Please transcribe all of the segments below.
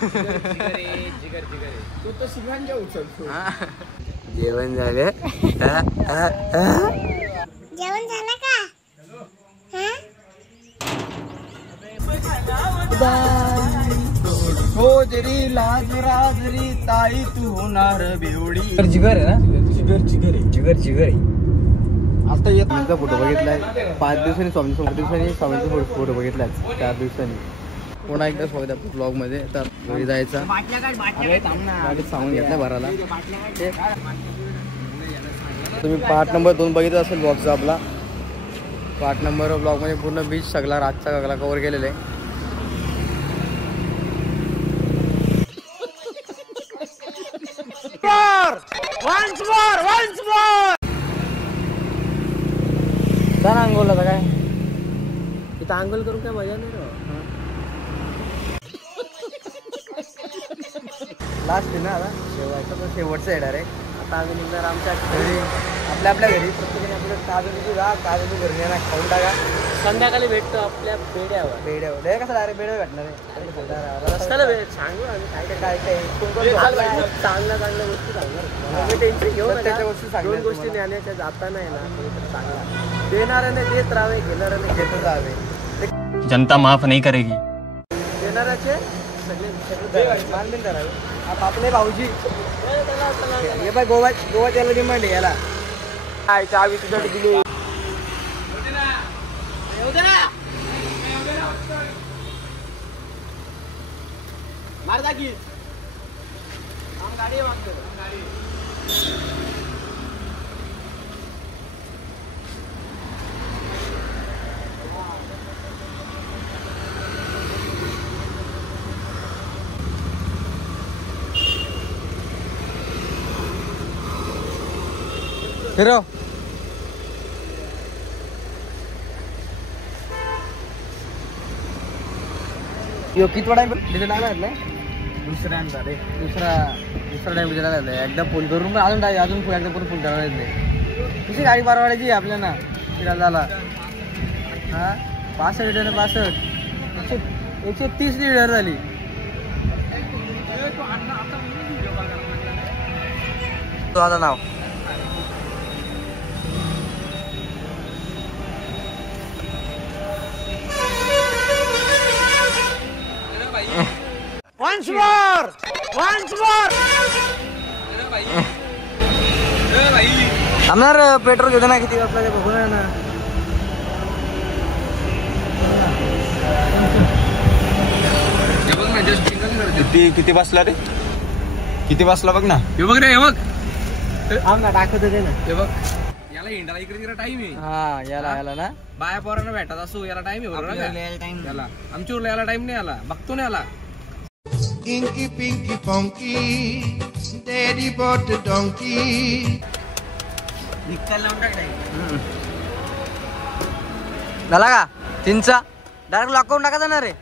जिगर तो शिवांच्या उचलतो. जेवण झालं? जेवण झालं का? हो जरी लाज राजरी ताई तू होणार बेवडी. जिगर आहे ना? जिगर आहे. आता येत माझा फोटो बघितलाय 5 दिवसांनी स्वामींचा फोटो बघितलाय 4 दिवसांनी. पुन्हा एकदा स्वागत आहे ब्लॉग मध्ये. तर घरी जायचं सांगून घेतलं भराला. तुम्ही पार्ट नंबर 2 बघितला असेल ब्लॉगचा आपला. पार्ट नंबर ब्लॉग मध्ये पूर्ण बीच सगळा रातचा सगळा कव्हर केलेला आहे. once more जा अंघोळला तर काय इथं अंघोळ करून काय मजा नाही रे. लास्ट आहे ना आता शेवटचं येणार आहे. आता आम्ही निघणार आमच्या घरी आपल्या घरी. प्रत्येकाने आपलं काजू घरी येणार खाऊन टाका. संध्याकाळी भेटतो आपल्या बेड्यावर कसं डायरेक्ट बेड्यावर भेटणार आहे. रस्त्याला सांगू आम्ही काय चांगल्या गोष्टी सांगणार. टेन्शन घेऊन त्याच्या गोष्टी सांगून गोष्टी नेण्याच्या जाता नाही ना चांगला देणाऱ्याने देत राहावे घेणाऱ्याने घेतच राहावे. जनता माफ नहीं करेगी. देणाऱ्याचे सगळे मानबिन करावे. आपले भाऊजी हे बाय गोवा त्याला डिमांड आहे याला. काय चावी तुझ्याकडे दिली मारता की गाडी मागतो गाडी. फिरो किती टाइम डिझेल लागला? दुसऱ्यांदा रे दुसरा टाइम डिझेल लागला. एकदा फुल करून पण अजून एकदा पूर्ण फुल करायला येते. कशी गाडी परवाडायची आपल्याला फिरायला झाला. हा 65 लिटर 130 लिटर झाली. तो आता नाव once more आमणार पेट्रोल घेतो ना किती वाजता बघू ना. किती बसला रे? किती बसला बघ ना. हे बघ रे हे बघ दाखवत होते ना. हे बघ याला हिंडाला इकडे टाइम आहे. हा याला ना बाया पोरांना भेटत असू याला टाइम आहे बरोबर याला. आमच्या उरला याला टाइम नाही आला बघतो ना याला. Inky Pinky Funky, Daddy bought the donkey. झाला का 3चा डायरेक्ट लॉक करून टाका जाणार रे.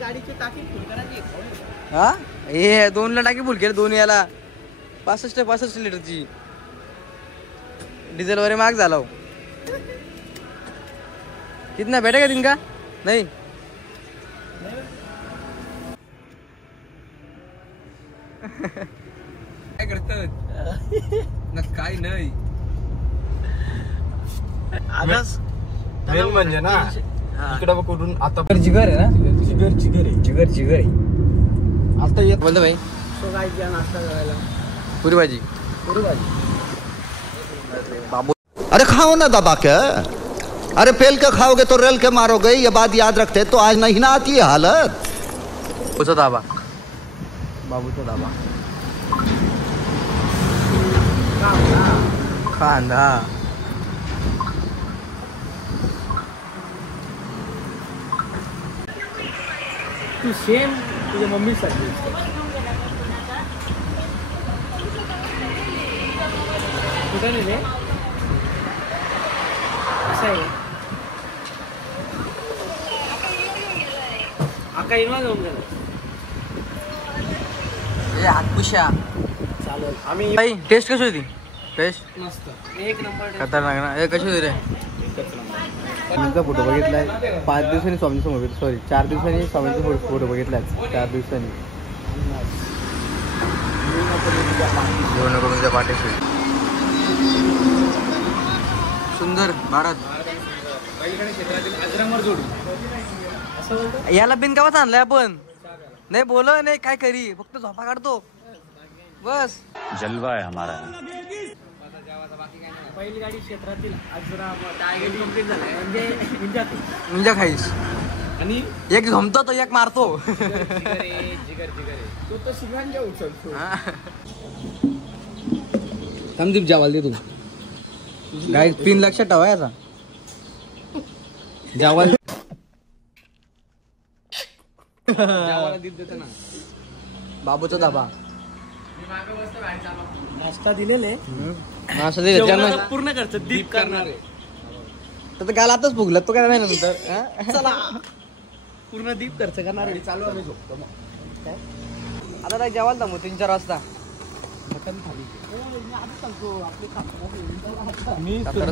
गाडीची टाकी फुल करायची. हा हे 2ला टाकी फुल केली. 2 याला 65 लिटरची. डिझेल वगैरे महाग झाला. कितना भेटेगा दिन का नाही. काय करतात काय नाही. म्हणजे ना इकडं कुठून आता जिगर आहे ना. जिगर आहे. आता येत बोलतो भाई. तो काय नाश्ता करायला पुरी भाजी बाबू. अरे खाओ ना दबा के. अरे पेल के खाओगे तो रेल के मारोगे. ये बात याद रखते. तो आज नहीं ना आती है हालत. बाबूचा दाबा कांदा तू सेम तुझ्या मम्मी साठी कुठे नाही असं आहे. आका इनवा जाऊन गेला. हातपुशा चालेल. आम्ही भाई टेस्ट कशी होती? टेस्ट मस्त एक नंबर खतरनाक ना. हे कशी होती रे? स्वामींचा फोटो बघितलाय 5 दिवसांनी स्वामींचा समोर, सॉरी 4 दिवसांनी स्वामींचा फोटो बघितलाय 4 दिवसांनी. सुंदर भारत याला बिनकामात आणलाय आपण. नाही बोल नाही काय करी, फक्त झोपा काढतो बस. जलवा आहे हमारा. पहिली गाडी क्षेत्रातील टार्गेट कंप्लीट झालाय म्हणजे निंजा खाईस. आणि एक झोमतो तो एक मारतो. तो तो शिगांजा उचलतो. संदीप जावाल दे तू गाईस पिन लक्षात ठेवा याचा. जावाल जावाला दीप देते ना बाबूचा दाबा. नाश्ता दिलेले पूर्ण खर्च दीप करणार आहे. तर काल आताच फुगला तो काय नाही नंतर. चला पूर्ण दीप खर्च करणार आहे. चालू आम्ही झोपतो मग. आता काय जेवायला थांबू 3-4 वाजता. मटन थाली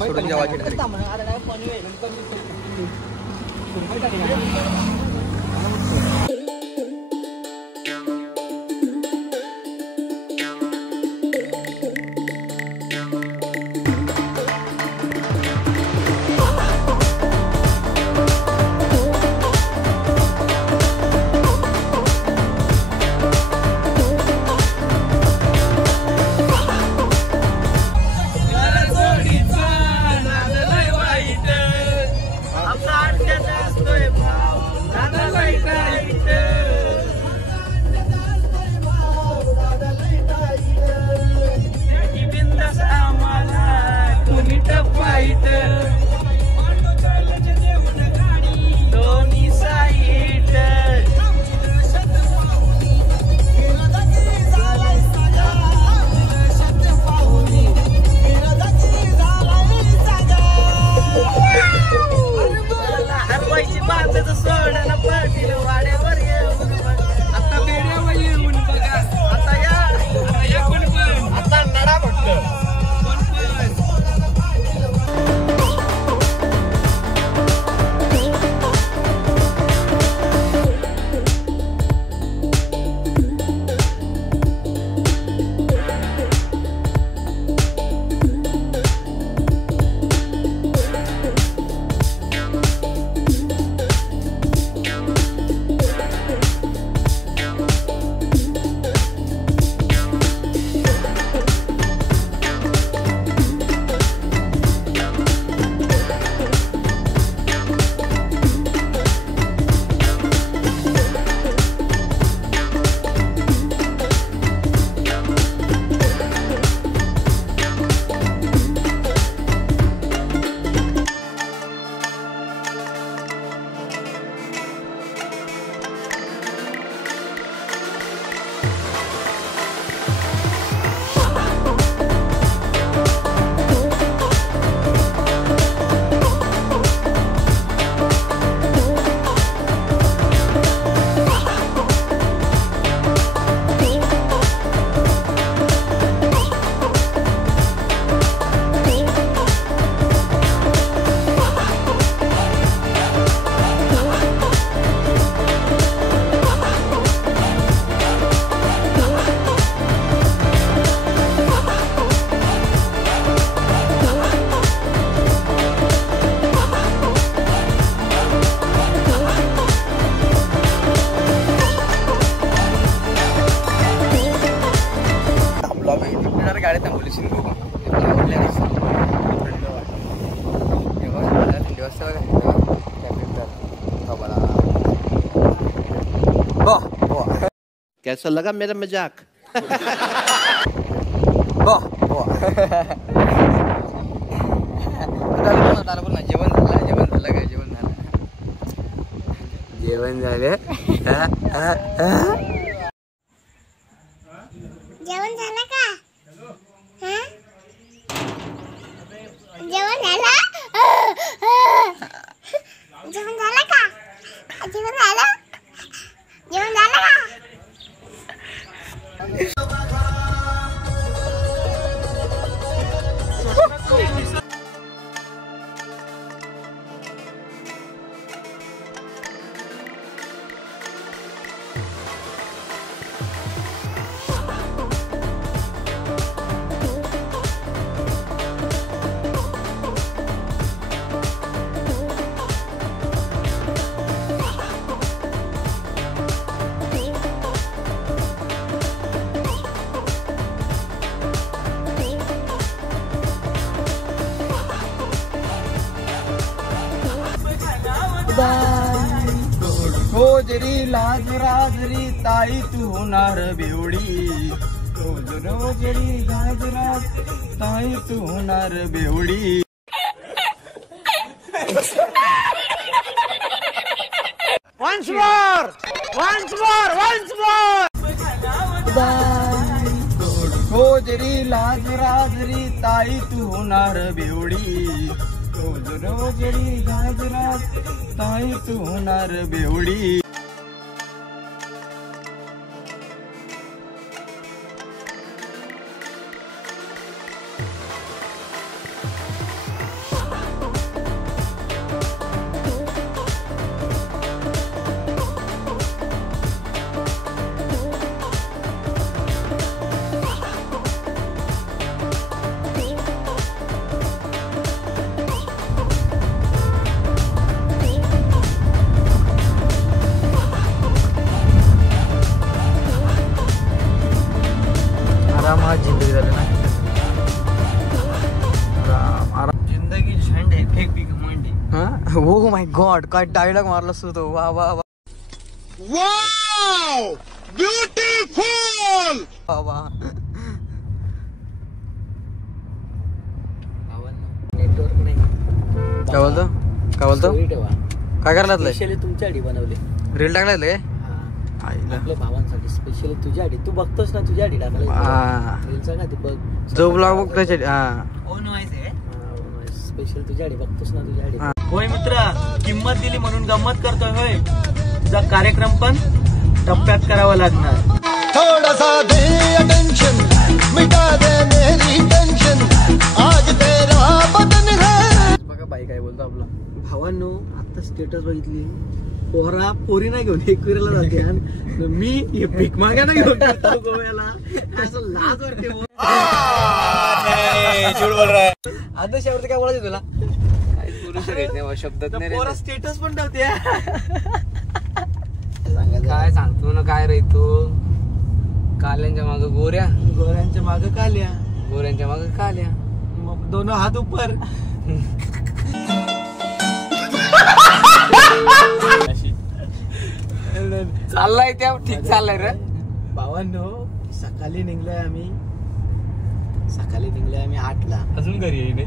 सोडून जेवायची direct. कैसा लगा मेरा मजाक? जेवण झालं का? जेवण झालं? जेवण झालं का? जेवण झालं? जेवण झालं का? रोजरी लाज राजरी ताई तू होणार बेवडी. रोजरी लाज राज ताई तू होणार बेवडी. Once more. रोजरी लाज राजरी ताई तू होणार बेवडी. रोजरी लाज राज ताई तू होणार बेवडी. जिंदगी झाली ना जिंदगी झंड है फेक भी घमंड है. ओ माय गॉड काय डायलॉग मारला तो. वा वा वा वाव ब्युटिफुल. वा वा नेटवर्क नाही. काय बोलतो काय करायला स्पेशली तुमच्यासाठी बनवले. रील टाकलाय आपल्या भावांसाठी स्पेशली तुझ्यासाठी. तू बघतोस ना तुझ्यासाठी टाकला रीलचा का. ते बघ जो ब्लॉग बघ त्याच्यासाठी. स्पेशल तुझ्यासाठी बघतोस ना तुझ्यासाठी. होय मित्र किंमत दिली म्हणून गंमत करतोय. होय तुझा कार्यक्रम पण टप्प्यात करावा लागणार. थोड़ा सा दे अटेंशन मिटा दे मेरी टेंशन आज तेरा बदन है. बघा बाई काय बोलतो आपला. भावांनो आता स्टेटस बघितली. पोरा पोरी नाही घेऊन एकविराला जाते आणि मी भीक मागायला घेऊन जातो गोव्याला. असं लाज वाटते. आता शेवटी काय बोलायचं तुला. काय पुरुष शब्दात नाही. स्टेटस पण ठेवते. काय सांगतो ना काय रे तू. काल्यांच्या माग गोऱ्या गोऱ्यांच्या माग काल्या गोऱ्यांच्या माग काल्या. मग दोन हात उपर. चाललाय त्या ठीक चाललाय रे. भावांनो सकाळी निघलोय आम्ही 8ला. अजून घरी येईल.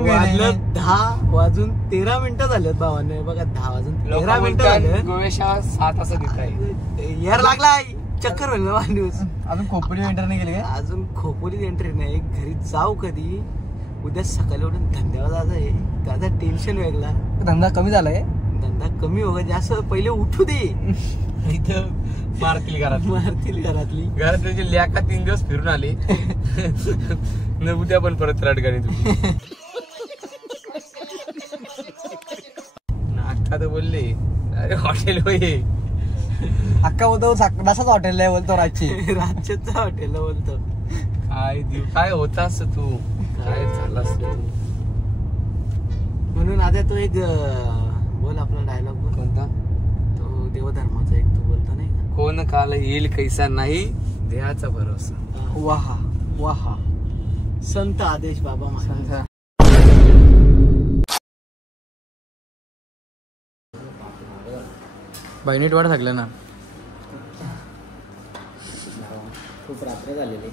वाजलं 10:13 झालेत भावांनो. बघा 10:13 झाले. गोव्याच्या 7 असं देत आहे. यार लागलाय चक्कर होईल ना माणूस. अजून खोपोली एंटर नाही केली काय. अजून खोपोली एंट्री नाही. घरी जाऊ कधी. उद्या सकाळी उठून धंद्यावर जायचं आहे. त्याचा टेन्शन वेगळा. धंदा कमी झालाय. धंदा कमी हो जास्त पहिले उठू दे. इथं मारतील घरातली त्यांची लेका 3 दिवस फिरून आले. उद्या पण परत रडगाणी तुझी. अक्का तर बोलले अरे हॉटेल होय. अक्का बोलतो असाच हॉटेलला बोलतो. राज्याचं हॉटेलला बोलतो. काय होतास तू. काय झालास तू. म्हणून आता तो एक बोल आपला डायलॉग बोल. कोणता. तो देवधर्माचा एक तू बोलतो नाही का. कोण काल येईल कैसा नाही देहाचा भरोसा. वाहा वाहा संत आदेश बाबा महाराज. बाई नीट वाट थकलं ना. खूप रात्र झालेली.